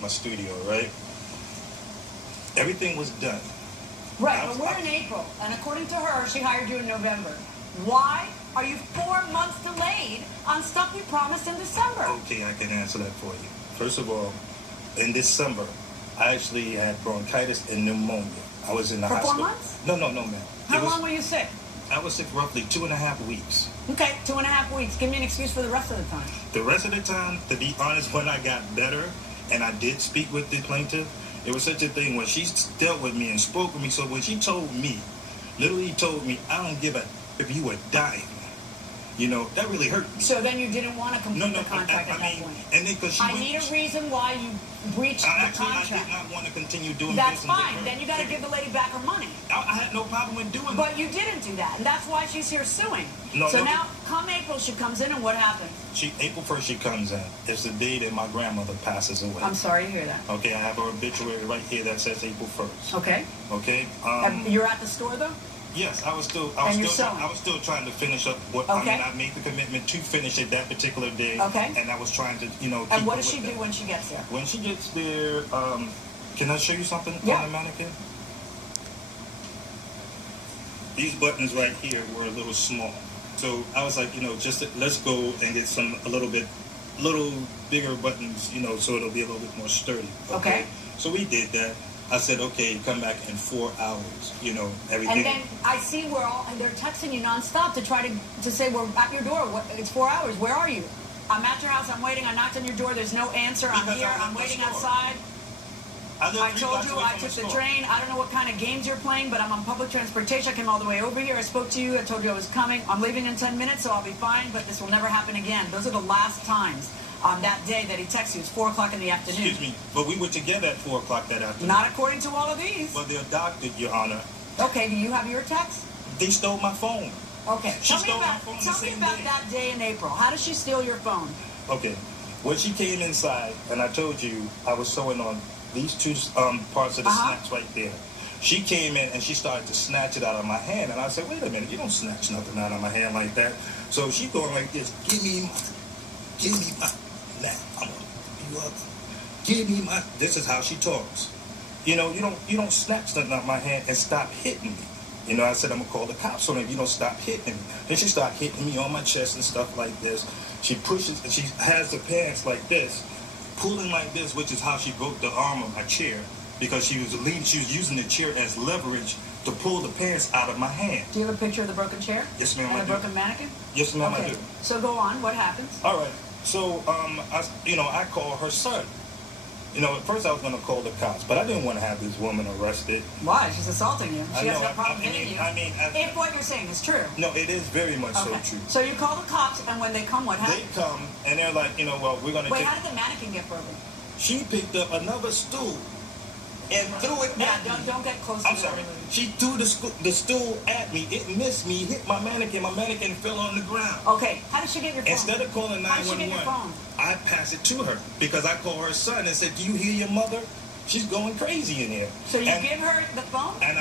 my studio, right? Everything was done. Right, but we're in April, and according to her, she hired you in November. Why are you 4 months delayed on stuff you promised in December? Okay, I can answer that for you. First of all, in December, I actually had bronchitis and pneumonia. I was in the hospital. For 4 months? No, ma'am. How long were you sick? I was sick roughly 2.5 weeks. Okay, 2.5 weeks. Give me an excuse for the rest of the time. The rest of the time, to be honest, when I got better and I did speak with the plaintiff, it was such a thing when she dealt with me and spoke with me. So when she told me, literally told me, I don't give a if you were dying. You know, that really hurt me. So then you didn't want to complete the contract at that point. And then because I need a reason why you breached the contract. I did not want to continue doing That's business fine. with her. Then you got to give the lady back her money. I had no problem with doing that. But you didn't do that, and that's why she's here suing. Now, come April, she comes in, and what happens? April 1st, she comes in. It's the day that my grandmother passes away. I'm sorry to hear that. Okay, I have her obituary right here that says April 1st. Okay. Okay. You're at the store though? Yes, I was still trying to finish up what I made the commitment to finish it that particular day. Okay. And I was trying to, keep And what does she do when she gets there? When she gets there, can I show you something on the mannequin? These buttons right here were a little small. So I was like, let's go and get a little bigger buttons, so it'll be a little bit more sturdy. Okay. So we did that. I said, okay, come back in 4 hours, everything. And then I see they're texting you nonstop to try to say, we're at your door. It's 4 hours. Where are you? I'm at your house. I'm waiting. I knocked on your door. There's no answer. I'm here. I'm waiting outside. I told you I took the train. I don't know what kind of games you're playing, but I'm on public transportation. I came all the way over here. I spoke to you. I told you I was coming. I'm leaving in 10 minutes, so I'll be fine, but this will never happen again. Those are the last times. On that day that he texted you, it's 4 o'clock in the afternoon. Excuse me, but we were together at 4 o'clock that afternoon. Not according to all of these. Well, they're doctored, Your Honor. Okay, do you have your text? They stole my phone. Okay, Tell me about that day in April. How did she steal your phone? Okay, when she came inside, and I told you I was sewing on these two parts of the snatch right there. She came in and she started to snatch it out of my hand, and I said, wait a minute, you don't snatch nothing out of my hand like that. So she going like this, give me my. Now, I'm gonna beat you up. Give me my. This is how she talks. You don't snatch nothing out of my hand and stop hitting me. I said I'm gonna call the cops on it if you don't stop hitting me. Then she started hitting me on my chest and stuff like this. She pushes and she has the pants like this, pulling like this, which is how she broke the arm of my chair because she was using the chair as leverage to pull the pants out of my hand. Do you have a picture of the broken chair? Yes, ma'am. And a broken mannequin? Yes, ma'am. Okay. I do. So go on. What happens? All right. So, I call her son. At first I was going to call the cops, but I didn't want to have this woman arrested. Why? She's assaulting you. She has no problem hitting you. If what you're saying is true. No, it is very much so true. So you call the cops, and when they come, what happens? They come, and they're like, we're going to Wait, how did the mannequin get broken? She picked up another stool and threw it at me. Don't get close to I'm sorry. She threw the stool at me. It missed me, hit my mannequin. My mannequin fell on the ground. Okay. How did she get your phone? Instead of calling 911, how did she get your phone? I passed it to her because I called her son and said, do you hear your mother? She's going crazy in here. So you give her the phone? And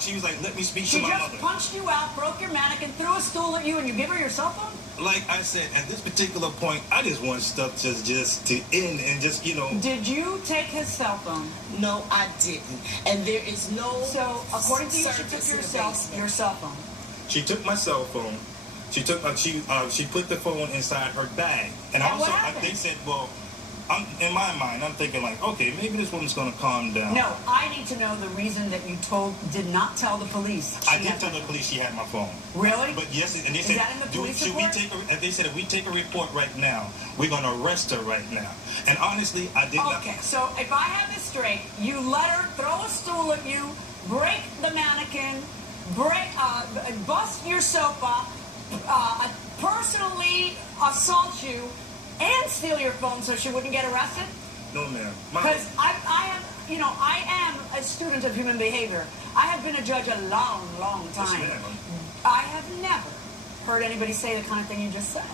she was like, let me speak to my mother. She just punched you out, broke your mannequin, threw a stool at you, and you give her your cell phone? Like I said, at this particular point, I just want stuff just to end and just, Did you take his cell phone? No, I didn't. And there is no. So, according to you, she took your cell phone. She took my cell phone. She took she put the phone inside her bag. And also, they said, well, in my mind, I'm thinking like, okay, maybe this woman's going to calm down. No, I need to know the reason that you did not tell the police. I did tell the police she had my phone. Really? But yes, and they said, is that in the police report? They said if we take a report right now, we're going to arrest her right now. And honestly, I did not. Okay, so if I have this straight, you let her throw a stool at you, break the mannequin, bust your sofa, personally assault you, and steal your phone so she wouldn't get arrested? No, ma'am. Because I am a student of human behavior. I have been a judge a long, long time. Yes, ma'am. I have never heard anybody say the kind of thing you just said.